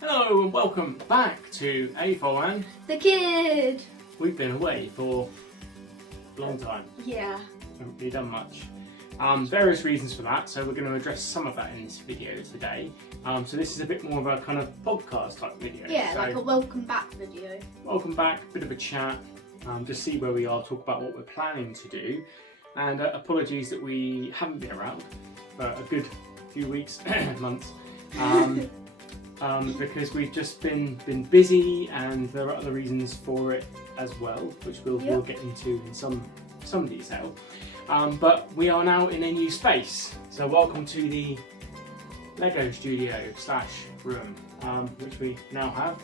Hello and welcome back to Afol The Kid! We've been away for a long time. Yeah. Haven't really done much. Various reasons for that, so we're going to address some of that in this video today. So this is a bit more of a kind of podcast type video. Yeah, so like a welcome back video. welcome back, bit of a chat, just see where we are, talk about what we're planning to do. And apologies that we haven't been around for a good few weeks, months. Because we've just been busy, and there are other reasons for it as well, which we'll get into in some detail. But we are now in a new space, so welcome to the Lego studio / room, which we now have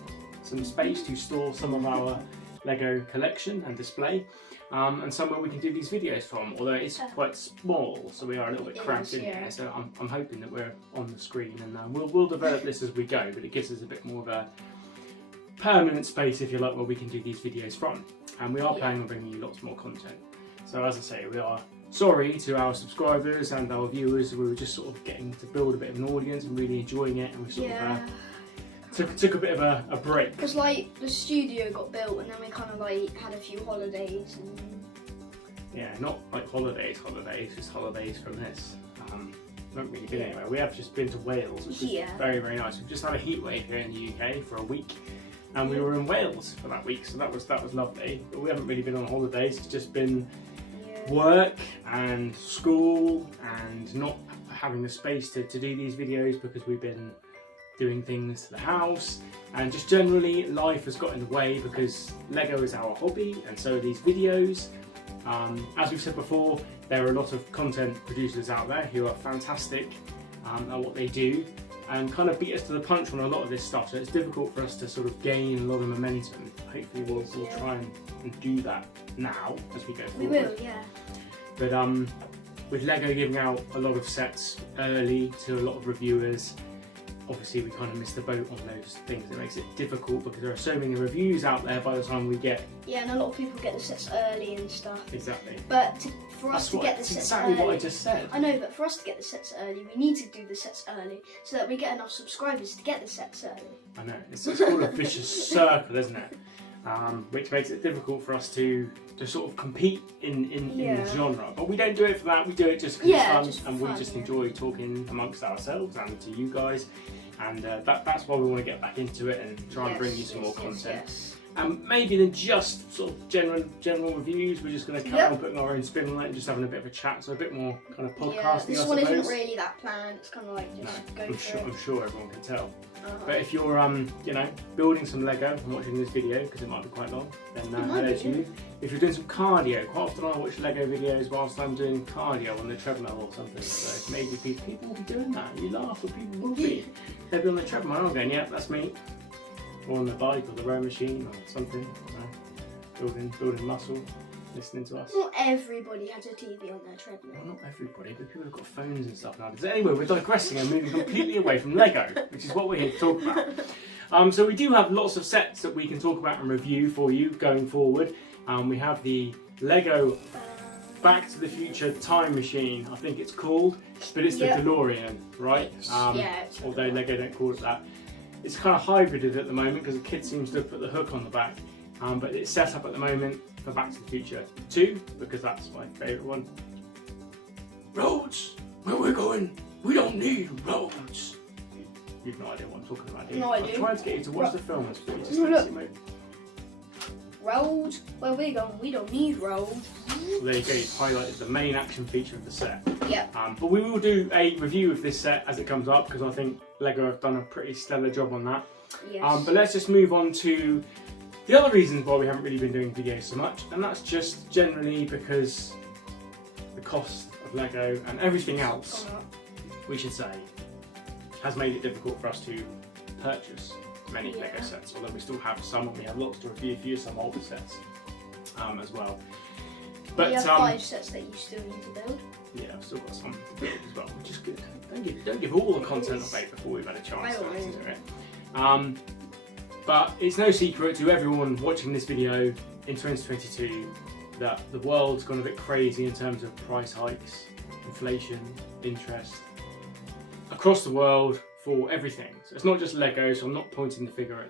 some space to store some of our Lego collection and display, and somewhere we can do these videos from, although it's quite small, so we are a little bit cramped in here. So I'm hoping that we're on the screen, and we'll develop this as we go, but it gives us a bit more of a permanent space, if you like, where we can do these videos from. And we are planning on bringing you lots more content. So as I say, we are sorry to our subscribers and our viewers. We were just sort of getting to build a bit of an audience and really enjoying it, and we sort of took a bit of a break. Because like the studio got built, and then we kind of like had a few holidays and... Yeah, not like holidays, just holidays from this. Not really been anywhere. We have just been to Wales, which is very, very nice. We've just had a heat wave here in the UK for a week, and we were in Wales for that week, so that was lovely. But we haven't really been on holidays. It's just been work and school, and not having the space to do these videos because we've been doing things to the house, and just generally life has got in the way because Lego is our hobby, and so are these videos. As we've said before, there are a lot of content producers out there who are fantastic at what they do, and kind of beat us to the punch on a lot of this stuff, so it's difficult for us to sort of gain a lot of momentum. Hopefully we'll try and do that now as we go forward. We will, yeah. But with Lego giving out a lot of sets early to a lot of reviewers, obviously we kind of missed the boat on those things. It makes it difficult because there are so many reviews out there by the time we get... Yeah, and a lot of people get the sets early and stuff. Exactly. But for us to get the sets early... That's exactly what I just said. I know, but for us to get the sets early, we need to do the sets early so that we get enough subscribers to get the sets early. I know, it's called a vicious circle, isn't it? Which makes it difficult for us to sort of compete in the genre. But we don't do it for that, we do it just because it's fun, and we just enjoy talking amongst ourselves and to you guys. And that's why we want to get back into it and try and bring you some more content. Maybe than just sort of general reviews, we're just going to carry on putting our own spin on it and just having a bit of a chat, so a bit more kind of podcasty. This one isn't really that planned, it's kind of like just go for it. I'm sure everyone can tell. But if you're building some Lego and watching this video, because it might be quite long, then hello to you. If you're doing some cardio, quite often I watch Lego videos whilst I'm doing cardio on the treadmill or something, so maybe people will be doing that. You laugh, but people will be. They'll be on the treadmill going, yeah, that's me. Or on the bike or the row machine or something, building muscle, listening to us. Not everybody has a TV on their treadmill. Well, not everybody, but people have got phones and stuff nowadays. Anyway, we're digressing and moving completely away from Lego, which is what we're here to talk about. So we do have lots of sets that we can talk about and review for you going forward. We have the Lego Back to the Future Time Machine, I think it's called, but it's the DeLorean, right? Although Lego don't call it that. It's kind of hybrided at the moment because the kid seems to have put the hook on the back, but it's set up at the moment for Back to the Future 2 because that's my favourite one. Roads, where we're going, we don't need roads. You've no idea what I'm talking about, do you? No idea. I'm trying to get you to watch the film, but you just don't see me. Roads, where we're going, we don't need roads. Well, there you go, you've highlighted the main action feature of the set. Yep. But we will do a review of this set as it comes up because I think Lego have done a pretty stellar job on that. Yes. But let's just move on to the other reasons why we haven't really been doing videos so much, and that's just generally because the cost of Lego and everything else, we should say, has made it difficult for us to purchase many Lego sets, although we still have some, and we have lots to review for you, some older sets as well. But you have 5 sets that you still need to build. Yeah, I've still got some to build as well, which is good. Don't give all the content away before we've had a chance to listen to it. But it's no secret to everyone watching this video in 2022 that the world's gone a bit crazy in terms of price hikes, inflation, interest. Across the world, for everything. So it's not just Lego, so I'm not pointing the finger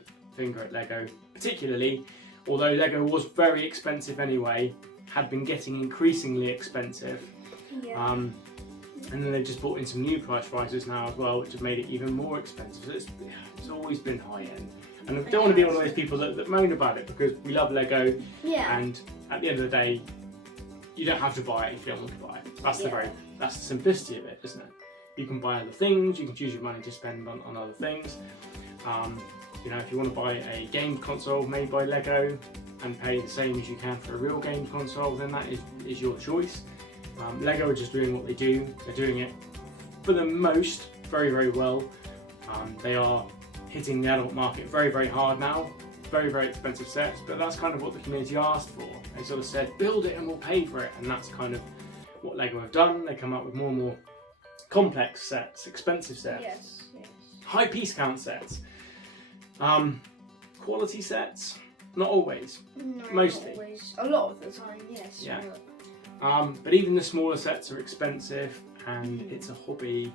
at Lego particularly, although Lego was very expensive anyway, had been getting increasingly expensive. Yeah. And then they've just brought in some new price rises now as well, which have made it even more expensive. So it's always been high end. And I don't want to be one of those people that moan about it, because we love Lego, Yeah. and at the end of the day, you don't have to buy it if you don't want to buy it. That's the simplicity of it, isn't it? You can buy other things, you can choose your money to spend on other things. You know, if you want to buy a game console made by Lego and pay the same as you can for a real game console, then that is your choice. Lego are just doing what they do. They're doing it for the most very, very well. They are hitting the adult market very, very hard now. Very, very expensive sets, but that's kind of what the community asked for. They sort of said, build it and we'll pay for it, and that's kind of what Lego have done. They come up with more and more complex sets, expensive sets, Yes. high piece count sets, quality sets, not always, No, mostly. not always. A lot of the time, yes. Yeah. But even the smaller sets are expensive, and it's a hobby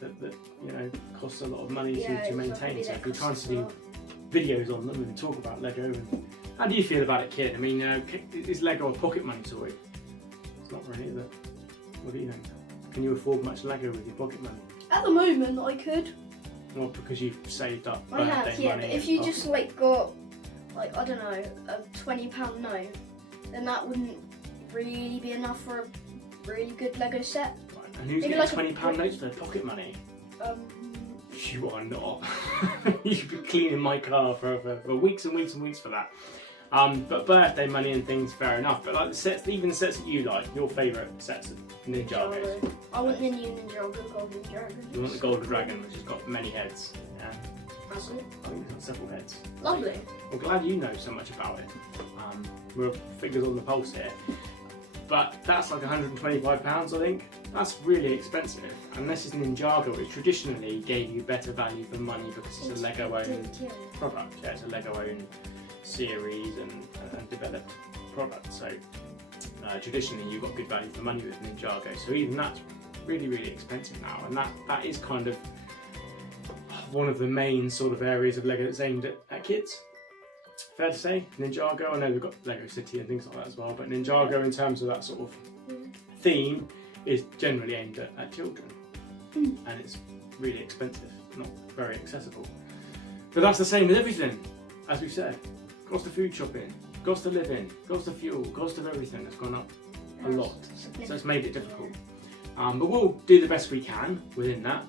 that you know costs a lot of money to maintain. So if you're trying to do videos on them and talk about Lego, and how do you feel about it, kid? I mean, is Lego a pocket money toy? It's not really, is it? What do you think? Can you afford much Lego with your pocket money? At the moment, I could. Well, because you've saved up I birthday have, yeah. money. But if you just got, I don't know, a £20 note, then that wouldn't really be enough for a really good Lego set. Right. And who's Maybe getting £20 notes for their pocket money? You are not. You could be cleaning my car for weeks and weeks and weeks for that. But birthday money and things, fair enough. But like the sets, even the sets that you like, your favourite sets of Ninjago. I want the new Ninjago, Golden Dragon. You want the Golden Dragon, which has got many heads. Yeah. Has it? I think it's got several heads. Lovely. I'm glad you know so much about it. We're fingers on the pulse here. But that's like £125, I think. That's really expensive. And this is Ninjago, which traditionally gave you better value for money because it's a Lego-owned product. Yeah, it's a Lego-owned series and developed product. So traditionally you got good value for money with Ninjago. So even that's really, really expensive now. And that is kind of one of the main sort of areas of Lego that's aimed at kids. Fair to say, Ninjago, I know we've got Lego City and things like that as well, but Ninjago in terms of that sort of theme is generally aimed at children. And it's really expensive, not very accessible. But that's the same with everything, as we said. Cost of food shopping, cost of living, cost of fuel, cost of everything has gone up a lot. So it's made it difficult. But we'll do the best we can within that.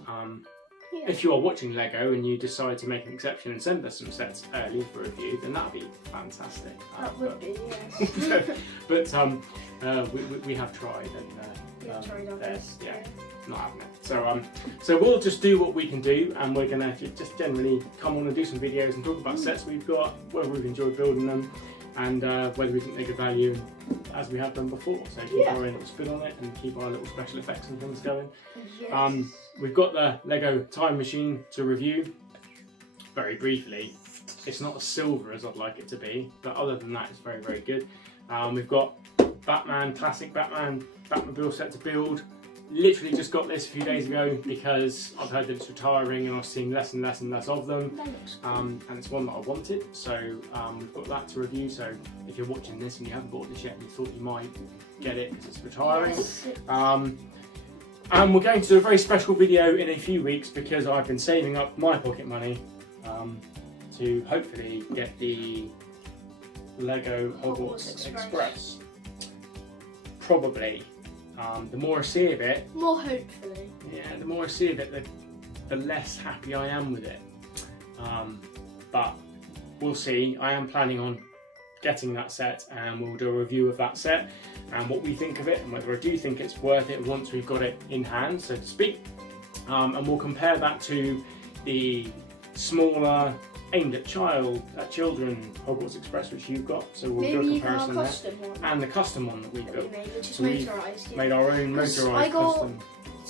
If you are watching Lego and you decide to make an exception and send us some sets early for review, then that'd be fantastic. That would be, yes. But we have tried and tried our best. Yeah, not having it. So we'll just do what we can do, and we're gonna just generally come on and do some videos and talk about sets we've got, whether we've enjoyed building them, and whether we think they're good value, as we have done before. So keep our little spin on it and keep our little special effects and things going. Yes. We've got the Lego Time Machine to review. Very briefly, it's not as silver as I'd like it to be, but other than that, it's very, very good. We've got classic Batmobile set to build. Literally just got this a few days ago because I've heard that it's retiring and I'm seeing less and less and less of them. And it's one that I wanted, so we've got that to review. So if you're watching this and you haven't bought this yet and you thought you might get it because it's retiring. Yes. And we're going to do a very special video in a few weeks because I've been saving up my pocket money to hopefully get the Lego Hogwarts Express. Probably. The more I see of it, more hopefully. Yeah, the more I see of it, the less happy I am with it. But we'll see. I am planning on getting that set, and we'll do a review of that set and what we think of it and whether I do think it's worth it once we've got it in hand, so to speak. And we'll compare that to the smaller, aimed at children Hogwarts Express, which you've got. So we'll do a comparison there. And the custom one that we've built. Which is motorised. Yeah. Made our own motorised custom.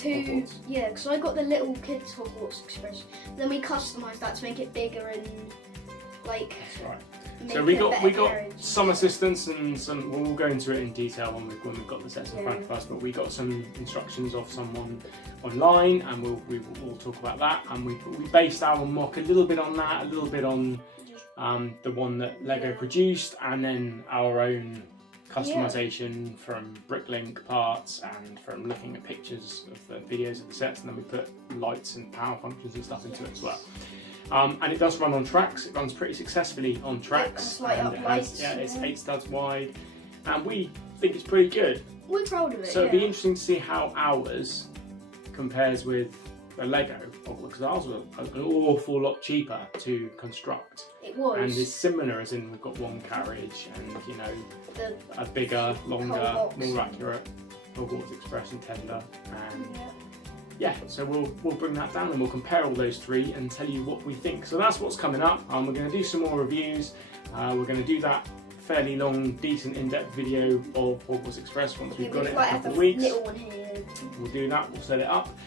Because I got the little kids Hogwarts Express. Then we customised that to make it bigger and That's right. So we got some assistance and some. We'll go into it in detail when we've got the sets in front of us. But we got some instructions of someone online, and we'll talk about that. And we based our mock a little bit on that, a little bit on the one that Lego produced, and then our own customization from Bricklink parts and from looking at pictures of the videos of the sets, and then we put lights and power functions and stuff into it as well. And it does run on tracks. It runs pretty successfully on tracks. It's 8 studs wide, and we think it's pretty good. We're proud of it. So it'd be interesting to see how ours compares with the Lego, because ours was an awful lot cheaper to construct. It was. And it's similar, as in we've got one carriage and a bigger, longer, more accurate Hogwarts Express and tender. And so we'll bring that down and we'll compare all those three and tell you what we think. So that's what's coming up. We're going to do some more reviews. We're going to do that fairly long, decent, in-depth video of Hogwarts Express once we've got it in a couple of weeks. Little one here. We'll do that. We'll set it up.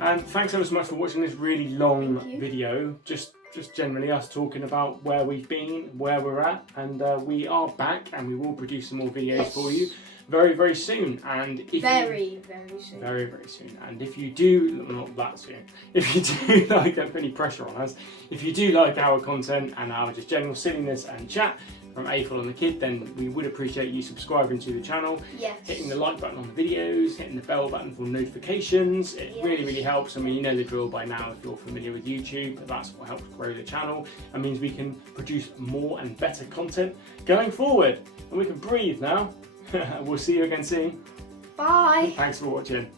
And thanks ever so much for watching this really long video. Just generally us talking about where we've been, where we're at, and we are back, and we will produce some more videos for you very, very soon. And if very soon. Very, very soon. And if you do, not that soon, if you do like, don't put any pressure on us, if you do like our content and our just general silliness and chat from Afol the Kid, then we would appreciate you subscribing to the channel, hitting the like button on the videos, hitting the bell button for notifications. It really, really helps. I mean, you know the drill by now if you're familiar with YouTube. That's what helps grow the channel. It means we can produce more and better content going forward. And we can breathe now. We'll see you again soon. Bye. Thanks for watching.